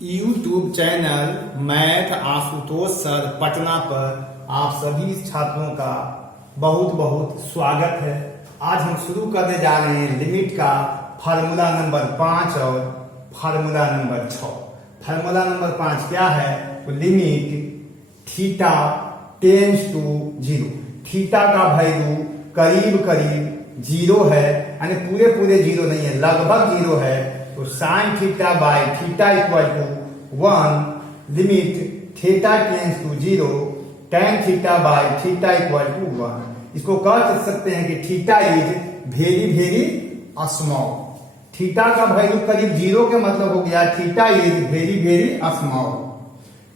YouTube channel math Ashutosh sir Patna पर आप सभी छात्रों का बहुत बहुत स्वागत है। आज हम शुरू करने जा रहे हैं लिमिट का फार्मूला नंबर 5 और फार्मूला नंबर 6। फार्मूला नंबर 5 क्या है? तो limit theta tends to 0। Theta का वैल्यू करीब करीब 0 है, यानी पूरे 0 नहीं है, लगभग 0 है। तो sine theta by theta equal to 1, limit theta tends to 0, tan theta by theta equal to 1। इसको कह सकते हैं कि theta is very small. Theta का वैल्यू करीब 0 के मतलब हो गया theta is very small.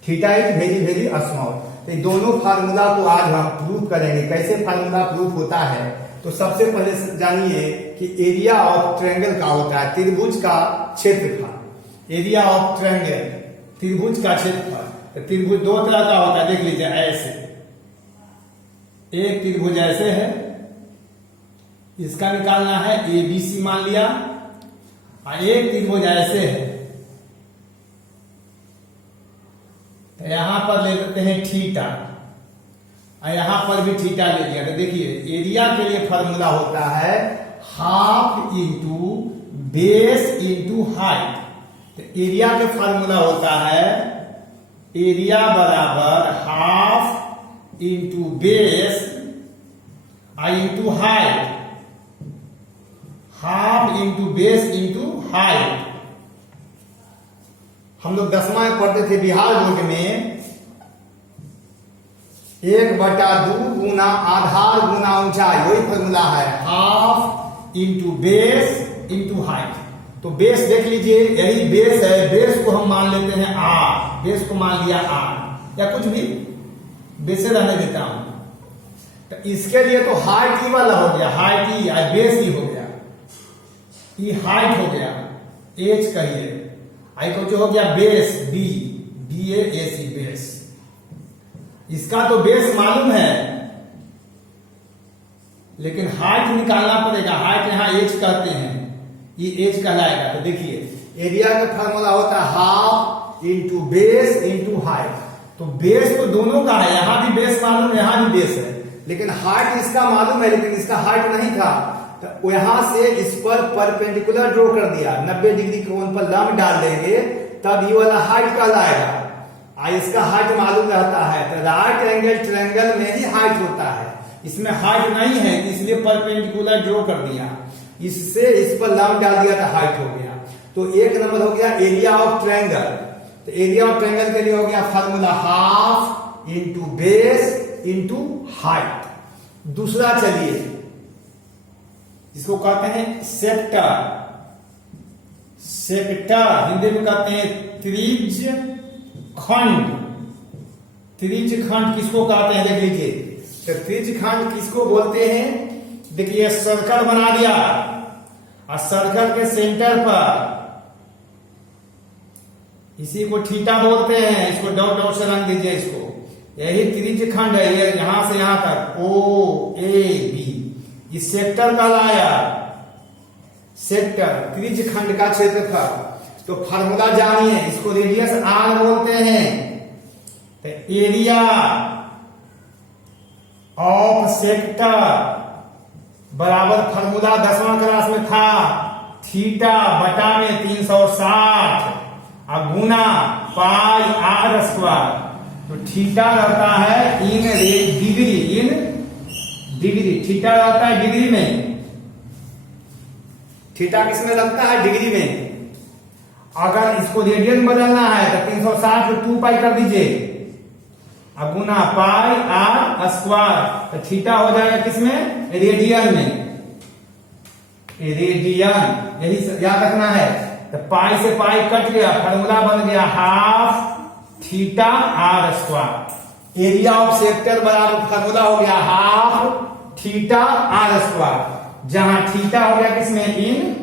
Theta is very small. तो दोनों फार्मूला को आज हम प्रूफ करेंगे। कैसे फार्मूला प्रूफ होता है? तो सबसे पहले जानिए कि एरिया ऑफ ट्रायंगल का होता है त्रिभुज का क्षेत्रफल। एरिया ऑफ ट्रायंगल त्रिभुज का क्षेत्रफल। त्रिभुज दो तरह का होता है, देख लीजिए। ऐसे एक त्रिभुज ऐसे है, इसका निकालना है ABC मान लिया, और एक त्रिभुज ऐसे है, तो यहां पर ले लेते हैं थीटा, और यहां पर भी थीटा ले लिया। तो देखिए एरिया के लिए फॉर्मूला होता है half into base into height. तो एरिया का फॉर्मूला होता है एरिया बराबर half into base into height. Half into base into height. हम लोग 10वां में पढ़ते थे बिहार बोर्ड में, 1/2 गुना आधार गुना ऊंचाई, वही फॉर्मूला है half into base into height. तो बेस देख लीजिए, यही बेस है। बेस को हम मान लेते हैं R, बेस को मान लिया R, या कुछ भी बेसे रहने देता हूं। तो इसके लिए तो हाइट ही वाला हो गया, हाइट ही या बेस ही हो गया, ये हाइट हो गया, H कहिए, आई को जो हो गया बेस BAC बेस। इसका तो बेस मालूम है, लेकिन हाइट निकालना पड़ेगा। हाइट यहां H कहते हैं, ये H कहलाएगा। तो देखिए एरिया का फॉर्मूला होता है half into base into height. तो बेस तो दोनों का है, यहां भी बेस मालूम है, यहां भी बेस है, लेकिन हाइट इसका मालूम है, लेकिन इसका हाइट नहीं था। तो यहां से इस पर परपेंडिकुलर ड्रॉ कर दिया, 90 डिग्री कोण पर लंब डाल देंगे, तब ये वाला हाइट कहलाएगा। इसका हाइट मालूम रहता है। तो राइट एंगल ट्रायंगल में ही हाइट होता है, इसमें हाइट नहीं है, इसलिए परपेंडिकुलर ड्रॉ कर दिया, इससे इस पर लंब डाल दिया तो हाइट हो गया। तो एक नंबर हो गया एरिया ऑफ ट्रायंगल। तो एरिया ऑफ ट्रायंगल के लिए हो गया formula half into base into height. दूसरा चलिए, इसको कहते हैं सेक्टर। सेक्टर हिंदी में कहते हैं त्रिज्य खंड। त्रिज्य खंड किसको कहते हैं? देख लीजिए, तो त्रिज्य खंड किसको बोलते हैं? देखिए सर्कल बना दिया, और सर्कल के सेंटर पर इसी को थीटा बोलते हैं, इसको डॉट डॉट से रंग दीजिए। इसको यही त्रिज्य खंड है, ये यहां से यहां तक OAB, इस सेक्टर का लाया। सेक्टर त्रिज्य खंड का क्षेत्रफल। तो फार्मूला जानिए, इसको रेडियस R बोलते हैं। तो एरिया ऑफ सेक्टर बराबर फार्मूला 10वां क्लास में था थीटा बटा में 360 और गुना पाई R स्क्वायर। तो थीटा रहता है in degree, in degree. Theta रहता है डिग्री में। थीटा किसमें लगता है? डिग्री में। अगर इसको रेडियन बदलना है तो 360 को 2 पाई कर दीजिए, अब गुना पाई R स्क्वायर। तो थीटा हो जाएगा किसमें? रेडियन में। रेडियन यही याद रखना है। तो पाई से पाई कट गया, फॉर्मूला बन गया half theta R square. Area of sector बराबर फॉर्मूला हो गया हाफ थीटा R स्क्वायर, जहां थीटा हो गया किसमें? In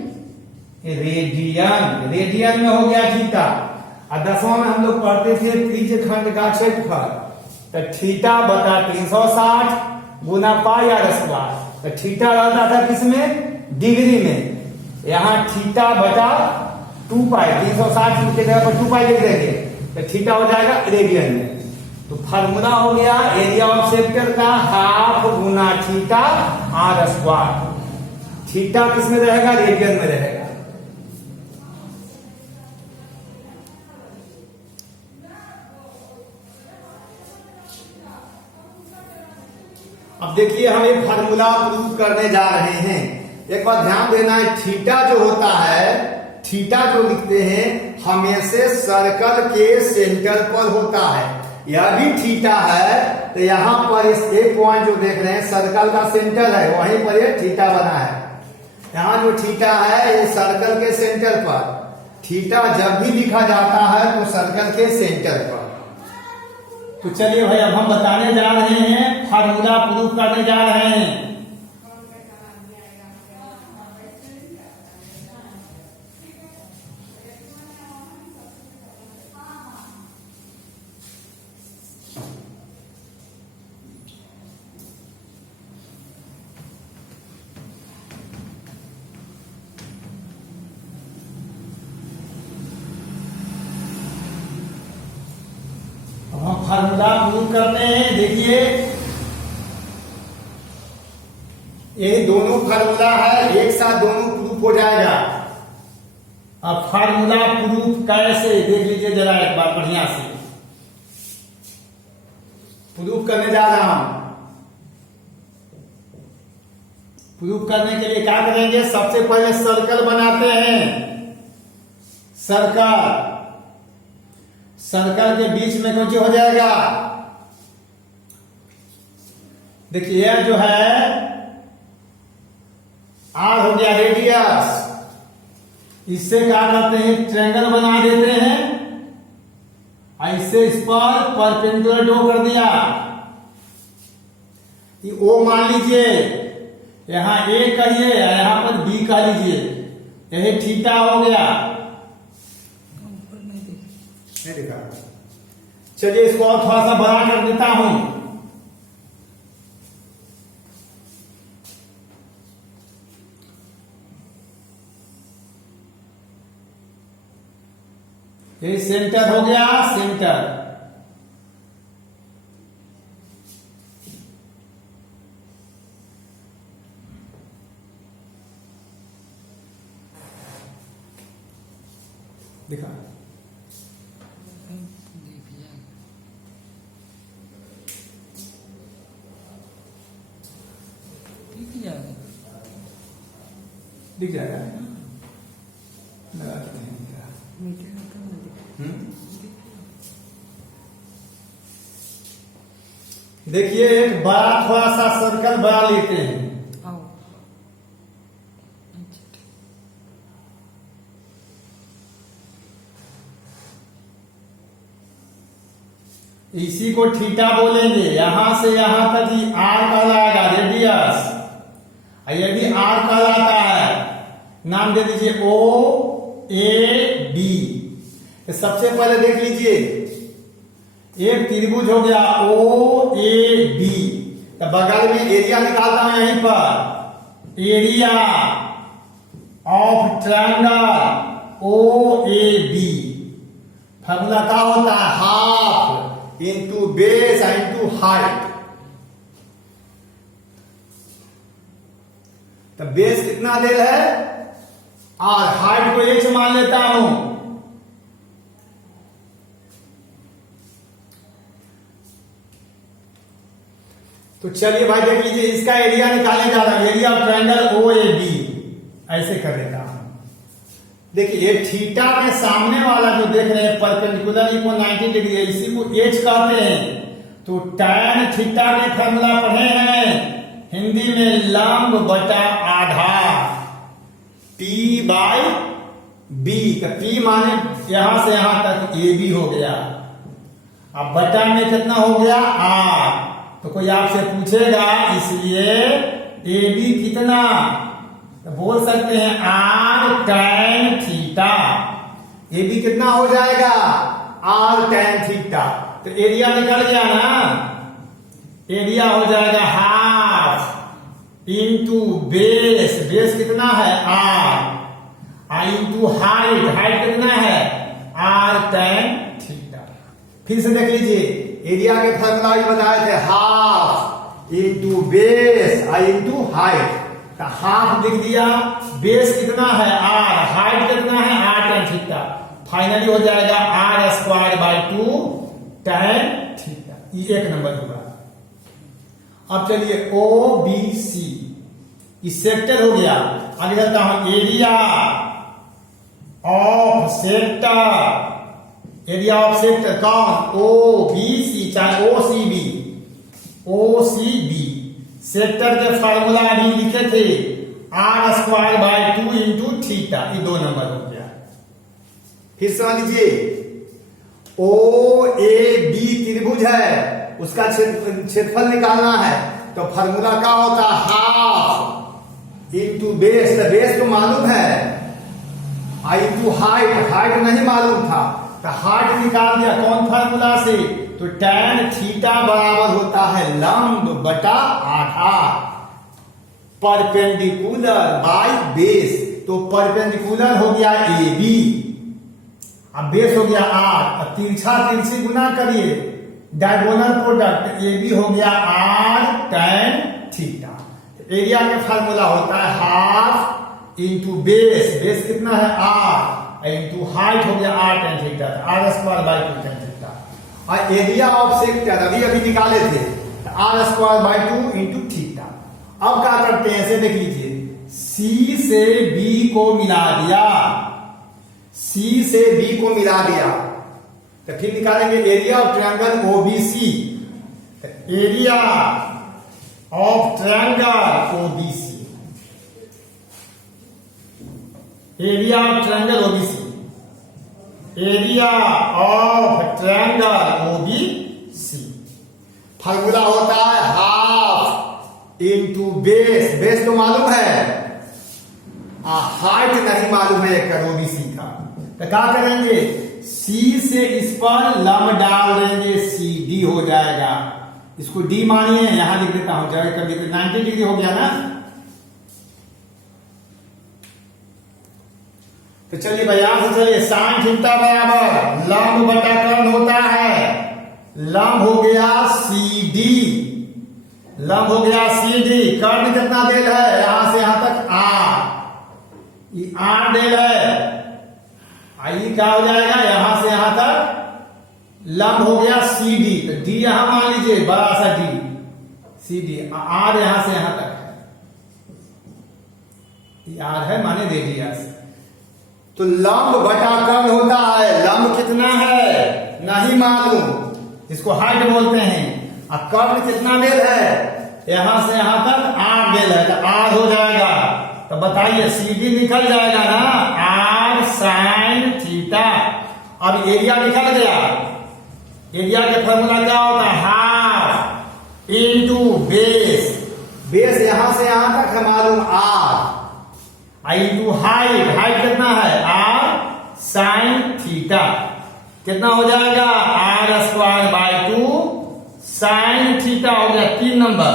radian. रेडियन में हो गया थीटा। और 10वां में हम लोग पढ़ते थे त्रिज्य खंड का क्षेत्रफल। तो थीटा बटा 360 गुना पाई R स्क्वायर। तो थीटा रहता था किसमें? डिग्री में। यहाँ थीटा बटा 2 पाई, 360 के जगह पर 2 पाई लिख देंगे तो थीटा हो जाएगा रेडियन में। तो फार्मूला हो गया एरिया ऑफ सेक्टर का हाफ गुना थीटा आर स्क्वायर। थीटा किस में रहेगा? रेडियन में रहेगा। अब देखिए हम एक फार्मूला प्रूव करने जा रहे हैं। एक बात ध्यान देना है, थीटा जो होता है, थीटा जो लिखते हैं हमेशा सर्कल के सेंटर पर होता है। यह भी थीटा है तो यहां पर इस एक पॉइंट जो देख रहे हैं सर्कल का सेंटर है, वहीं पर ये थीटा बना है। यहां जो थीटा है ये सर्कल के सेंटर पर, थीटा जब भी लिखा जाता है तो सर्कल के सेंटर पर। तो चलिए भाई अब हम बताने जा रहे हैं, फार्मूला प्रूव करने जा रहे हैं। फार्मूला प्रूव करते हैं। देखिए ये दोनों फार्मूला है, एक साथ दोनों प्रूफ हो जाएगा। अब फार्मूला प्रूफ कैसे देख लीजिए जरा एक बार बढ़िया से। प्रूफ करने जा रहा हूं। प्रूफ करने के लिए क्या करेंगे? सबसे पहले सर्कल बनाते हैं। सर्कल, सर्कल के बीच में कुछ हो जाएगा। देखिए यह जो है आर हो गया रेडियस, इससे क्या करते हैं? ट्रायंगल बना देते हैं। ऐसे इस पर परपेंडिकुलर ड्रॉ कर दिया। ओ मान लीजिए, यहां ए कहिए, यहां पर बी कह लीजिए, यही थीटा हो गया। नहीं दिखा। चलिए इसको और थोड़ा सा बड़ा कर देता हूं। ये सेंटर हो गया, सेंटर। दिखा। दिख जाएगा देखिए एक बड़ा थोड़ा सा सर्कल बना लेते हैं। इसी को थीटा बोलेंगे। यहां से यहां तक ही आर कहलाएगा रेडियस। यदि आर कहलाता है, नाम दे दीजिए ओ ए बी। सबसे पहले देख लीजिए एक त्रिभुज हो गया ओ ए बी, तो बगल में एरिया निकालता हूं यहीं पर। Area of triangle O A B formula क्या होता है? Half into base into height. तो बेस कितना दे है? और हाइट को एच मान लेता हूं। तो चलिए भाई देख लीजिए, इसका एरिया निकालने जा रहा हूं। Area of triangle O A B ऐसे कर देता हूं। देखिए थीटा के सामने वाला जो देख रहे हैं परपेंडिकुलर को 90 डिग्री है, इसी को एच कहते हैं। तो टैन थीटा के फॉर्मूला पढ़े हैं हिंदी में, लंब बटा आधार P बाई बी। तो P माने यहां से यहां तक ए बी हो गया। अब बटा में कितना हो गया? आर। तो कोई आपसे पूछेगा इसलिए ए बी कितना, तो बोल सकते हैं r tan theta. A B कितना हो जाएगा? R tan theta. तो एरिया निकल गया ना, एरिया हो जाएगा हाफ इंटू बेस। बेस कितना है? Are I into height, height कितना है आर टेन थीटा। फिर से देख लीजिए एरिया के फॉर्मूला भी बताए थे, हाफ इंटू बेस आई इंटू हाइट। तो हाफ लिख दिया, बेस कितना है आर, हाइट कितना है आर टेन थीटा, फाइनली हो जाएगा r square by 2 tan theta. ये एक नंबर होगा। अब चलिए ओ बी सी, इस सेक्टर हो गया। आगे चलता हूं area of sector, area of sector कौन, ओ बी सी, चाहे O C B, O C B. Sector के फार्मूला अभी लिखे थे, r square by 2 into theta, ये 2 नंबर हो गया। फिर समझ लीजिए ओ ए बी त्रिभुज है, उसका क्षेत्रफल निकालना है, तो फार्मूला क्या होता है हाफ इंटू बेस, तो बेस तो मालूम है, आई इंटू हाइट, हाइट नहीं मालूम था, तो हाइट निकाल दिया कौन फार्मूला से, तो tan थीटा बराबर होता है लंब बटा आधार, परपेंडिकुलर बाय बेस। तो परपेंडिकुलर हो गया ए बी, अब बेस हो गया आर, अब तिरछा तिरछी गुना करिए, डायगोनल प्रोडक्ट ए बी हो गया आर tan थीटा। एरिया का फार्मूला होता है हाफ इंटू बेस, बेस कितना है आर, इंटू हाइट हो गया r tan theta, r square by 2 tan theta. और एरिया ऑफ सेक्टर अभी निकाले थे, r square by 2 into theta. अब क्या करते हैं ऐसे देख लीजिए, सी से बी को मिला दिया, सी से बी को मिला दिया, तो फिर निकालेंगे area of triangle OBC, area of triangle OBC, area of triangle OBC, area of triangle OBC. Formula होता है हाफ इंटू बेस, बेस तो मालूम है, हाइट नहीं मालूम है एक ओबीसी का, तो क्या करेंगे सी से इस पर लंब डाल देंगे, सी डी हो जाएगा, इसको डी मानिए, यहां लिख देता हूं, जगह कर देते 90 डिग्री हो गया ना। तो चलिए भैया से चलिए, साइन थीटा बराबर लंब बटा कर्ण होता है, लंब हो गया सी डी, लंब हो गया सी डी, कर्ण कितना डेल है यहां से यहां तक आर, ये आर डेल है, आई क्या हो जाएगा यहां से यहां तक लंब हो गया सी डी, तो डी यहां मान लीजिए बड़ा सा डी, सी डी, आर यहां से यहां तक है, ये आर है माने रेडियस। तो लंब बटा कर्ण होता है, लंब कितना है नहीं मालूम, इसको हाइट बोलते हैं, और कर्ण कितना डेल है यहां से यहां तक 8 डेल है, तो आर हो जाएगा, तो बताइए सीधी निकल जाएगा ना, आर साइन थीटा। अब एरिया निकल गया, एरिया के फॉर्मूला क्या होता है हाफ इंटू बेस, बेस यहां से यहां तक है मालूम आर, इंटू हाइट, हाइट कितना है आर साइन थीटा, कितना हो जाएगा r square by 2 sine theta हो गया 3 नंबर,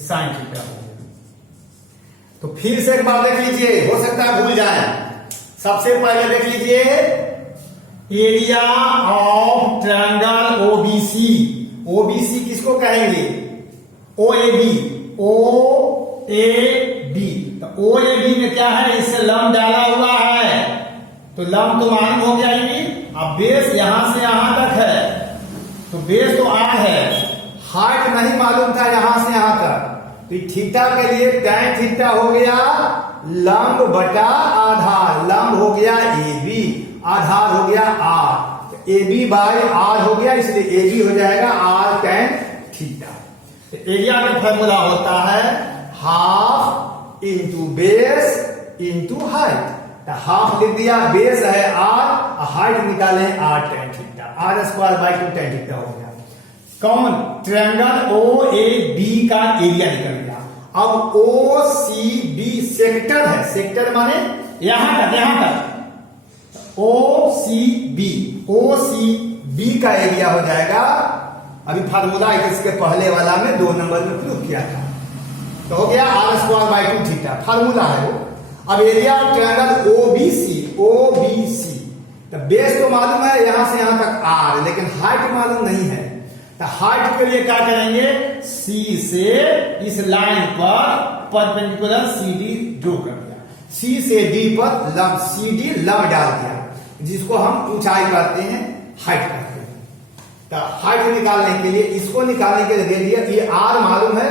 साइन थीटा हो गया। तो फिर से एक बार देख लीजिए, हो सकता है भूल जाए, सबसे पहले देख लीजिए area of triangle OBC, OBC किसको कहेंगे ओ A B, O A B, तो ओ ए बी में क्या है इससे लंब डाला हुआ है, तो लंब तो मालूम हो गया ही, अब बेस यहां से यहां तक है, तो बेस तो आर है, हाइट नहीं मालूम था यहां से यहां तक, तो थीटा के लिए tan थीटा हो गया लंब बटा आधार, लंब हो गया ए बी, आधार हो गया r, A B by r हो गया, इसलिए ए बी हो जाएगा आर tan थीटा। एरिया का फॉर्मूला होता है half into base into height, तो हाफ लिख दिया, बेस है आर, हाइट निकाले r tan theta, r square by 2 tan theta हो गया। कौन ट्रायंगल ओ ए बी का एरिया निकल गया। अब ओ सी बी सेक्टर है, सेक्टर माने यहां तक, यहां तक ओ सी बी का एरिया हो जाएगा, अभी फार्मूला इसके पहले वाला में 2 नंबर में प्रूव किया था, तो हो गया r square by 2 theta, formula है वो। अब area of triangle OBC, OBC तो बेस तो मालूम है यहां से यहां तक आर, लेकिन हाइट मालूम नहीं है। तो हाइट के लिए क्या करेंगे, सी से इस लाइन पर परपेंडिकुलर CD ड्रॉ कर दिया, सी से डी पर लंब, CD लंब डाल दिया, जिसको हम ऊंचाई कहते हैं, हाइट कहते हैं। तो हाइट निकालने के लिए, इसको निकालने के लिए दे दिया, ये आर मालूम है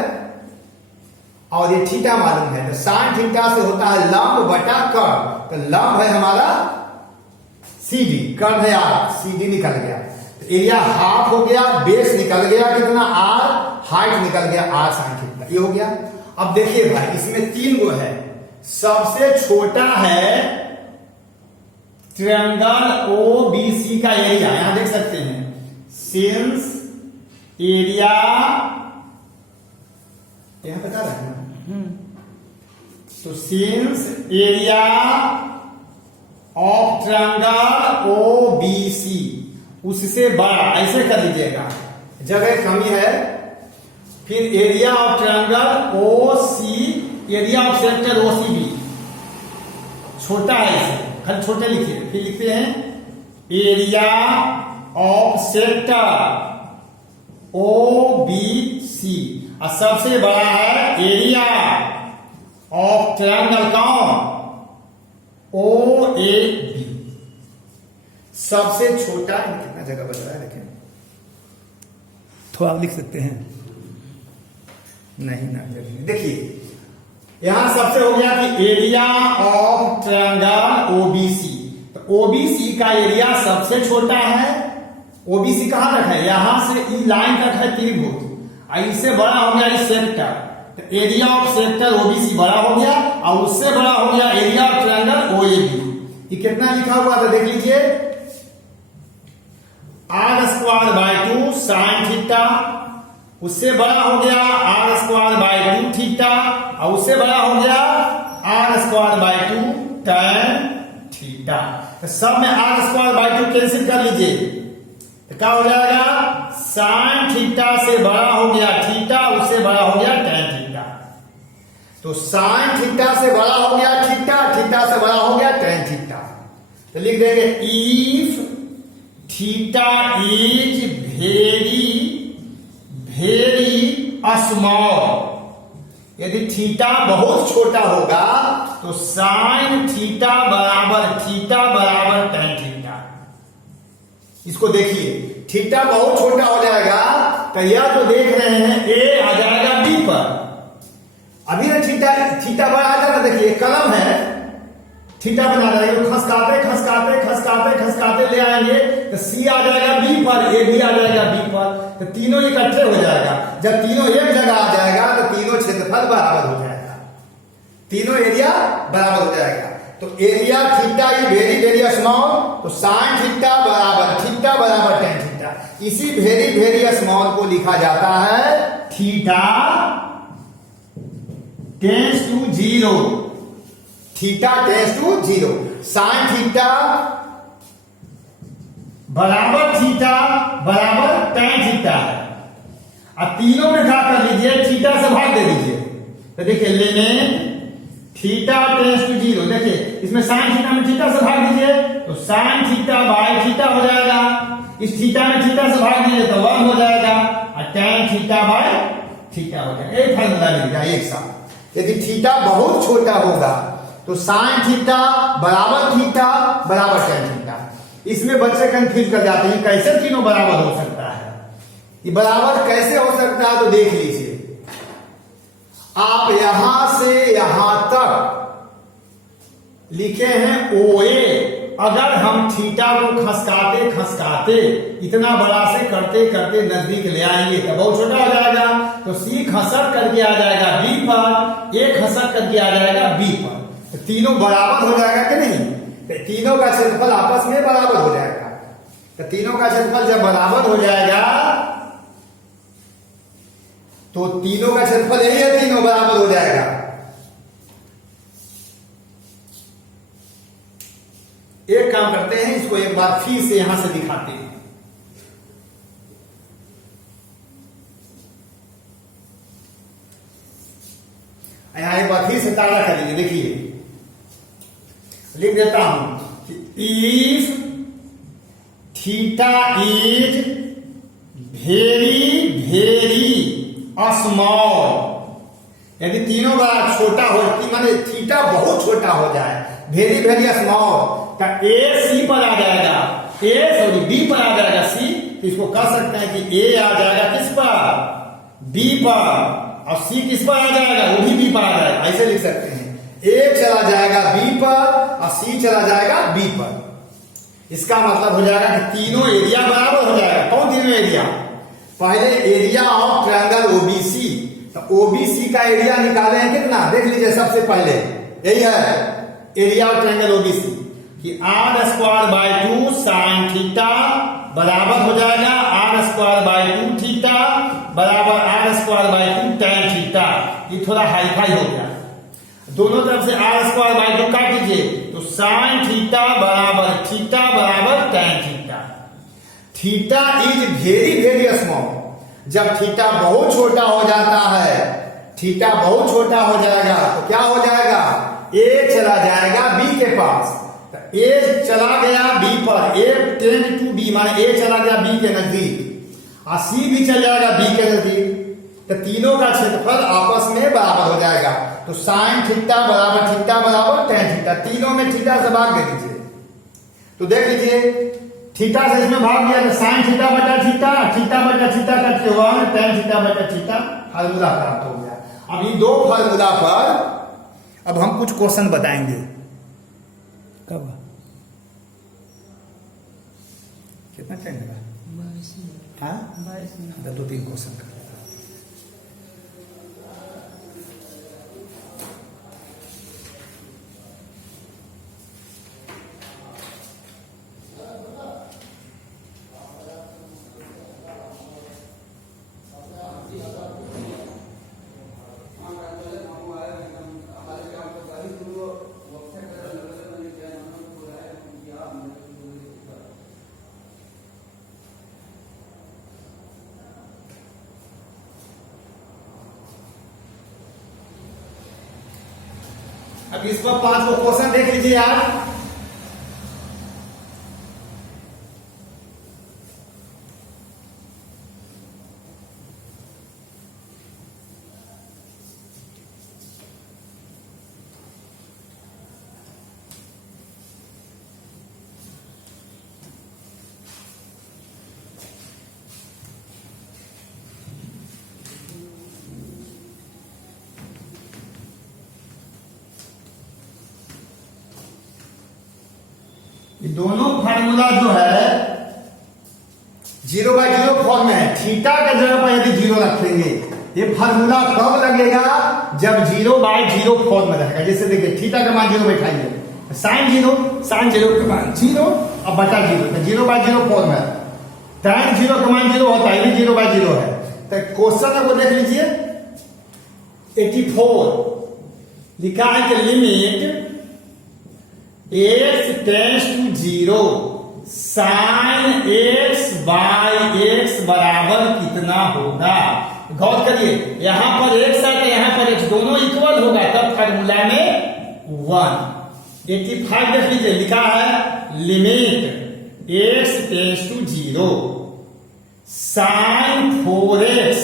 और ये थीटा मालूम है। तो साइन थीटा से होता है लंब बटा कर्व, तो लंब है हमारा CD, कर्व है आर, CD निकल गया। तो एरिया हाफ हो गया, बेस निकल गया कितना आर, हाइट निकल गया आर साइन थीटा, ये हो गया। अब देखिए भाई इसमें 3 गो है, सबसे छोटा है ट्रायंगल OBC का एरिया, यहां देख सकते हैं, सिंस एरिया यहां बता रहे हैं ना, तो since area of triangle OBC उससे बड़ा, ऐसे कर लीजिएगा, जगह कमी है। फिर area of triangle OC, area of sector OCB छोटा है, इसे खाली छोटे लिखिए। फिर लिखते हैं एरिया ऑफ सेक्टर OBC, और सबसे बड़ा है एरिया ऑफ ट्रायंगल कौन, OAB। सबसे छोटा कितना जगह बच रहा है देखें, थोड़ा लिख सकते हैं, नहीं ना देखिए यहां सबसे हो गया कि एरिया ऑफ ट्रायंगल OBC, तो OBC का एरिया सबसे छोटा है। OBC कहां तक है, यहां से इस लाइन तक है त्रिभुज, इससे बड़ा हो गया इस सेक्टर, तो एरिया ऑफ सेक्टर OBC बड़ा हो गया, और उससे बड़ा हो गया एरिया ऑफ ट्रायंगल OAB। ये कितना लिखा हुआ था देख लीजिए, r square by 2 sine theta, उससे बड़ा हो गया आर स्क्वायर बाई 2 थीटा, और उससे बड़ा हो गया r square by 2 tan theta. तो सब में आर स्क्वायर बाई 2 कैंसिल कर लीजिए, तो क्या हो जाएगा, साइन थीटा से बड़ा हो गया थीटा, उससे बड़ा हो गया tan थीटा। तो साइन थीटा से बड़ा हो गया थीटा, थीटा से बड़ा हो गया tan थीटा। तो लिख देंगे if theta is very small, यदि थीटा बहुत छोटा होगा तो साइन थीटा बराबर tan थीटा। इसको देखिए, थीटा बहुत छोटा हो जाएगा तो यह जो देख रहे हैं ए आ जाएगा बी पर, अभी ना थीटा बड़ा आ जाएगा, देखिए कलम है, थीटा बना रहे हैं, खसकाते ले आएंगे तो सी आ जाएगा बी पर, ए भी आ जाएगा बी पर, तो तीनों इकट्ठे हो जाएगा। जब तीनों एक जगह आ जाएगा तो तीनों क्षेत्रफल बराबर हो जाएगा, तीनों एरिया बराबर हो जाएगा। तो area theta is very small, तो साइन थीटा बराबर tan थीटा। इसी वेरी स्मॉल को लिखा जाता है theta tends to 0, theta tends to 0, sine theta बराबर tan थीटा है। अब तीनों में क्या कर लीजिए, थीटा से भाग दे दीजिए, तो देखिए लिमिट थीटा टेंस टू 0, देखिए इसमें साइन थीटा में थीटा से भाग दीजिए तो साइन थीटा बाई थीटा हो जाएगा, इस थीटा में थीटा से भाग दीजिए तो 1 हो जाएगा, और tan थीटा बाई थीटा हो जाएगा। एक फार्मूला लिख दिया एक साथ। यदि थीटा बहुत छोटा होगा तो साइन थीटा बराबर tan थीटा। इसमें बच्चे कंफ्यूज कर जाते हैं कैसे तीनों बराबर हो सकता है, ये बराबर कैसे हो सकता है, तो देख लीजिए आप यहां से यहां तक लिखे हैं OA, अगर हम थीटा को खसकाते इतना बड़ा से करते नजदीक ले आएंगे तो बहुत छोटा हो जाएगा, तो C खसक करके आ जाएगा B पर, A खसक करके आ जाएगा B पर, तो तीनों बराबर हो जाएगा कि नहीं, तो तीनों का क्षेत्रफल आपस में बराबर हो जाएगा। तो तीनों का क्षेत्रफल जब बराबर हो जाएगा तो तीनों का क्षेत्रफल यही है, तीनों बराबर हो जाएगा। एक काम करते हैं, इसको एक बार फिर से यहां से दिखाते हैं। यहाँ एक बार फिर से तारा करेंगे, देखिए लिख देता हूं if theta is very very small, यदि तीनों बड़ा छोटा हो, माने थीटा बहुत छोटा हो जाए, वेरी वेरी स्मॉल, तो ए सी पर आ जाएगा, बी पर आ जाएगा सी, तो इसको कह सकते हैं कि ए आ जाएगा किस पर, बी पर, और सी किस पर आ जाएगा, वो भी बी पर आ जाएगा, ऐसे लिख सकते हैं ए चला जाएगा बी पर और सी चला जाएगा बी पर। इसका मतलब हो जाएगा कि तीनों एरिया बराबर हो जाएगा। कौन तीनों एरिया? पहले एरिया ऑफ ट्रायंगल ओबीसी, तो ओबीसी का एरिया निकाले हैं कितना, देख लीजिए सबसे पहले यही है एरिया ऑफ ट्रायंगल ओबीसी कि r square by 2 sine theta बराबर हो जाएगा आर स्क्वायर बाय 2 थीटा बराबर r square by 2 tan theta. ये थोड़ा हाई फाई हो गया, दोनों तरफ से आर स्क्वायर बाय 2 काट दीजिए, तो साइन थीटा बराबर tan theta. Theta is very very small, जब थीटा बहुत छोटा हो जाता है, थीटा बहुत छोटा हो जाएगा तो क्या हो जाएगा, ए चला जाएगा बी के पास, तो ए चला गया बी पर, ए टेंड टू बी, माने ए चला गया बी के नजदीक और सी भी चल जाएगा बी के नजदीक, तो तीनों का क्षेत्रफल आपस में बराबर हो जाएगा। तो साइन थीटा बराबर tan थीटा, तीनों में थीटा से भाग दे दीजिए, तो देख लीजिए थीटा से इसमें भाग दिया तो साइन थीटा बटा थीटा, थीटा बटा थीटा का 1 tan थीटा बटा थीटा, फार्मूला प्राप्त हो गया। अब ये दो फार्मूला पर अब हम कुछ क्वेश्चन बताएंगे। कब कितना टाइम लगा? 22 मिनट। 2-3 क्वेश्चन कर लेता हूं। अब इस पर 5 को क्वेश्चन देख लीजिए यार। ये दोनों फार्मूला जो है 0/0 फॉर्म में है, थीटा के जगह पर यदि 0 रखेंगे, ये फार्मूला कब लगेगा, जब 0/0 फॉर्म में रहेगा। जैसे देखिए थीटा का मान 0 बैठाइए, साइन 0 का मान 0 और बटा 0, तो 0/0 फॉर्म है। tan 0 का मान 0 होता है, 0/0 है। तो क्वेश्चन है वो देख लीजिए 84 लिखा है कि limit x tends to 0 sine x by x बराबर कितना होगा। गौर करिए, यहां पर x है तो यहां पर x, दोनों इक्वल होगा तब फार्मूला में 1। 85 देख लीजिए लिखा है limit x tends to 0 sine 4x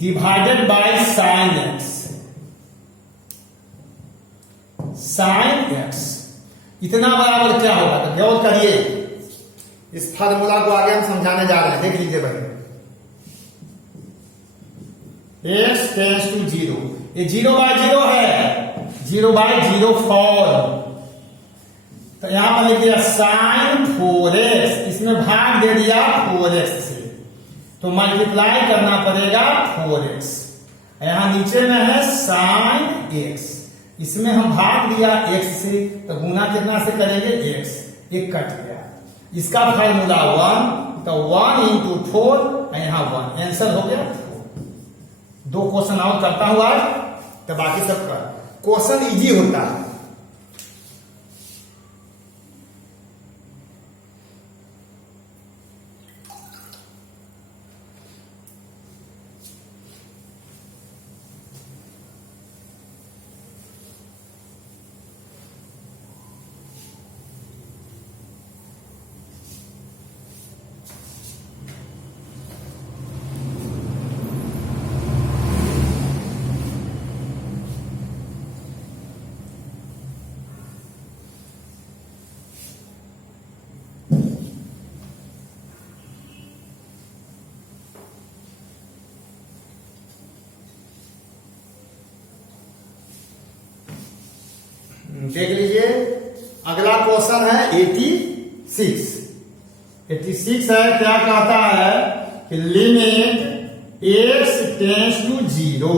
divided by sine x, sine x इतना बराबर क्या होगा। तो गौर करिए, इस फार्मूला को आगे हम समझाने जा रहे हैं, देख लीजिए भाई। x टेंड्स टू 0, ये 0/0 है, 0/0 फॉर्म, तो यहां पर लिख दिया साइन 4x, इसमें भाग दे दिया 4x से, तो मल्टीप्लाई करना पड़ेगा 4x। यहां नीचे में है साइन x, इसमें हम भाग दिया x से, तो गुना कितना से करेंगे x, एक कट गया। इसका फार्मूला 1, तो 1 into 4 यहां 1, आंसर हो गया 4। 2 क्वेश्चन और करता हूं आज, तो बाकी सब का क्वेश्चन इजी होता है। देख लीजिए अगला क्वेश्चन है 86। 86 है, क्या कहता है कि limit x tends to 0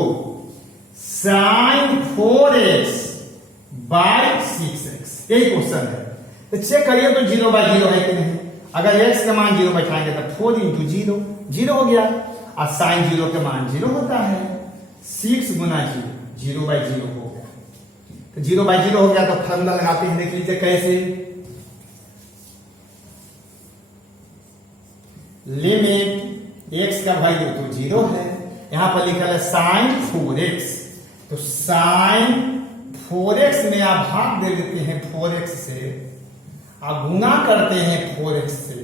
sin 4x by 6x, यही क्वेश्चन है। तो चेक करिए तो 0/0 है कि नहीं। अगर x का मान 0 बैठाएंगे तो 4 इंटू 0 0 हो गया, और साइन 0 के मान 0 होता है, 6 गुना 0/0 हो गया। तो 0/0 हो गया तो फॉर्मूला लगाते हैं, देख लीजिए कैसे। लिमिट x का वैल्यू तो 0 है, यहां पर लिखा है साइन 4x, तो साइन 4x में आप भाग दे देते हैं 4x से, आप गुना करते हैं 4x से,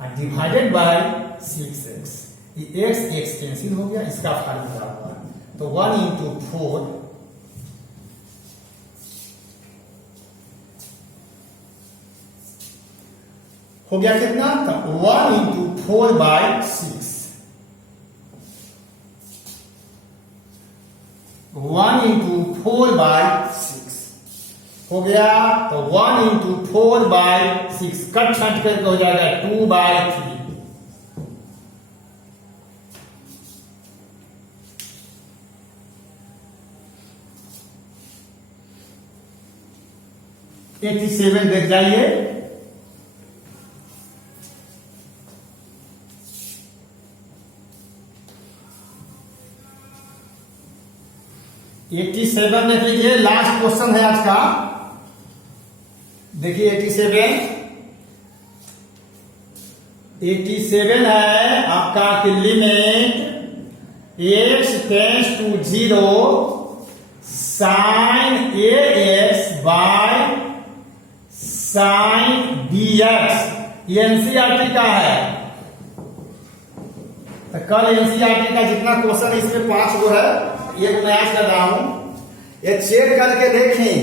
और डिवाइडेड बाय 6x। ये x कैंसिल हो गया, इसका फार्मूला हुआ तो 1 इंटू 4 हो गया कितना, तो 1 इंटू 4 बाय 6, 1 इंटू 4 बाय 6 हो गया, तो 1 इंटू 4 बाय 6 कट छट करके हो जाएगा 2/3। $87 देख जाइए, $87 देख लीजिए, लास्ट क्वेश्चन है आज का। देखिए 87 है आपका कि limit x tends to 0 sine ax by sine bx, ये एनसीईआरटी का है। तो कल एनसीईआरटी का जितना क्वेश्चन इसमें 5 गो है, ये मैच कर रहा हूं, ये चेक करके देखें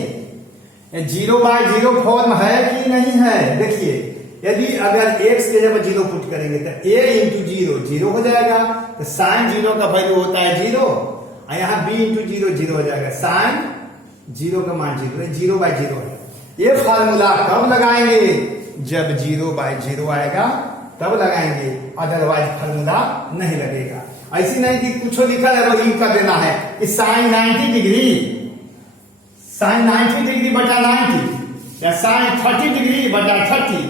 0/0 फॉर्म है कि नहीं है। देखिए यदि अगर x के जब 0 पुट करेंगे तो a इंटू 0 0 हो जाएगा, तो साइन 0 का वैल्यू होता है 0, और यहाँ b इंटू 0 0 हो जाएगा, साइन 0 का मान 0 है, 0/0 है। ये फार्मूला कब लगाएंगे, जब 0/0 आएगा तब लगाएंगे, अदरवाइज फार्मूला नहीं लगेगा। ऐसी नहीं कि कुछ लिखा है वो लिख कर देना है कि साइन 90 डिग्री बटा 90 या साइन 30 डिग्री बटा 30,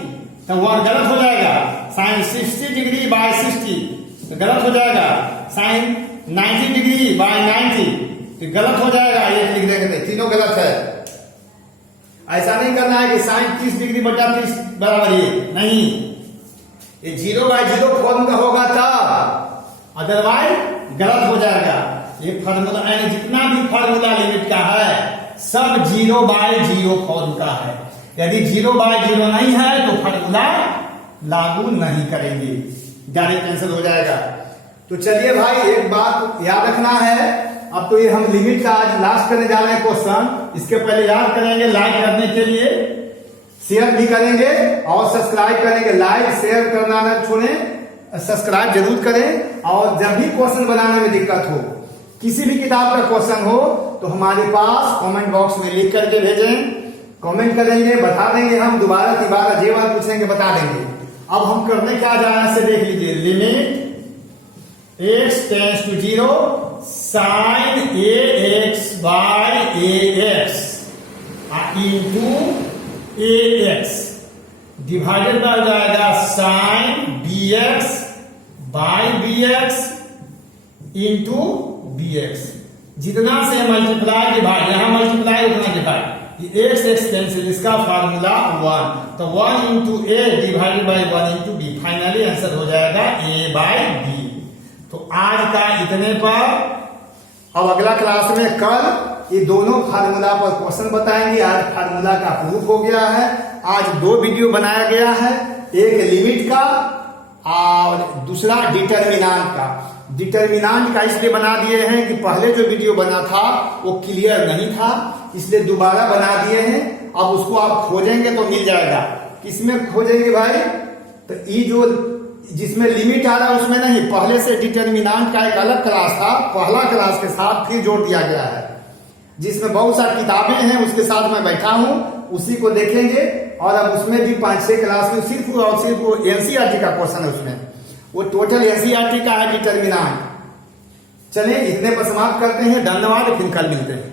तो वह गलत हो जाएगा। साइन 60 डिग्री बाय 60 तो गलत हो जाएगा, साइन 90 डिग्री बाय 90 तो गलत हो जाएगा, ये लिख देंगे, तीनों गलत है। ऐसा नहीं करना है कि साइन 30 डिग्री बटा 30 बराबर ये नहीं, ये 0/0 फॉर्म का होगा तब, अदरवाइज गलत हो जाएगा। ये फार्मूला यानी जितना भी फार्मूला लिमिट का है सब 0/0 फॉर्म का है। यदि 0/0 नहीं है तो फार्मूला लागू नहीं करेंगे, डायरेक्ट कैंसिल हो जाएगा। तो चलिए भाई एक बात याद रखना है, अब तो ये हम लिमिट का आज लास्ट करने जा रहे हैं क्वेश्चन, इसके पहले याद करेंगे लाइक करने के लिए, शेयर भी करेंगे और सब्सक्राइब करेंगे। लाइक शेयर करना न छोड़ें, सब्सक्राइब जरूर करें। और जब भी क्वेश्चन बनाने में दिक्कत हो, किसी भी किताब का क्वेश्चन हो, तो हमारे पास कमेंट बॉक्स में लिख करके भेजें, कमेंट करेंगे, बता देंगे, हम दोबारा तिबारा जे बार पूछेंगे बता देंगे। अब हम करने क्या जा रहे हैं से देख लीजिए, limit x tends to 0 sine ax by ax into ax divided by जाएगा sine bx by bx into bx। जितना से मल्टीप्लाई डिवाइड, यहां मल्टीप्लाई उतना डिवाइड, x कैंसिल, इसका फार्मूला 1, तो 1 into a divided by 1 into b, finally answer हो जाएगा a/b। तो आज का इतने पर, अब अगला क्लास में कल ये दोनों फार्मूला पर क्वेश्चन बताएंगे। आज फार्मूला का प्रूफ हो गया है, आज 2 वीडियो बनाया गया है, एक लिमिट का और दूसरा डिटर्मिनांट का। डिटर्मिनांट का इसलिए बना दिए हैं कि पहले जो वीडियो बना था वो क्लियर नहीं था, इसलिए दोबारा बना दिए हैं। अब उसको आप खोजेंगे तो मिल जाएगा। किसमें खोजेंगे भाई, तो ये जो जिसमें लिमिट आ रहा है उसमें नहीं, पहले से डिटर्मिनांट का एक अलग क्लास था, पहला क्लास के साथ फिर जोड़ दिया गया है। जिसमें बहुत सारी किताबें हैं, उसके साथ मैं बैठा हूं, उसी को देखेंगे। और अब उसमें भी 5-6 क्लास में सिर्फ और सिर्फ एनसीईआरटी का क्वेश्चन है उसमें, वो टोटल एनसीईआरटी का है डिटर्मिनेंट। चलिए इतने पर समाप्त करते हैं, धन्यवाद, फिर कल मिलते हैं।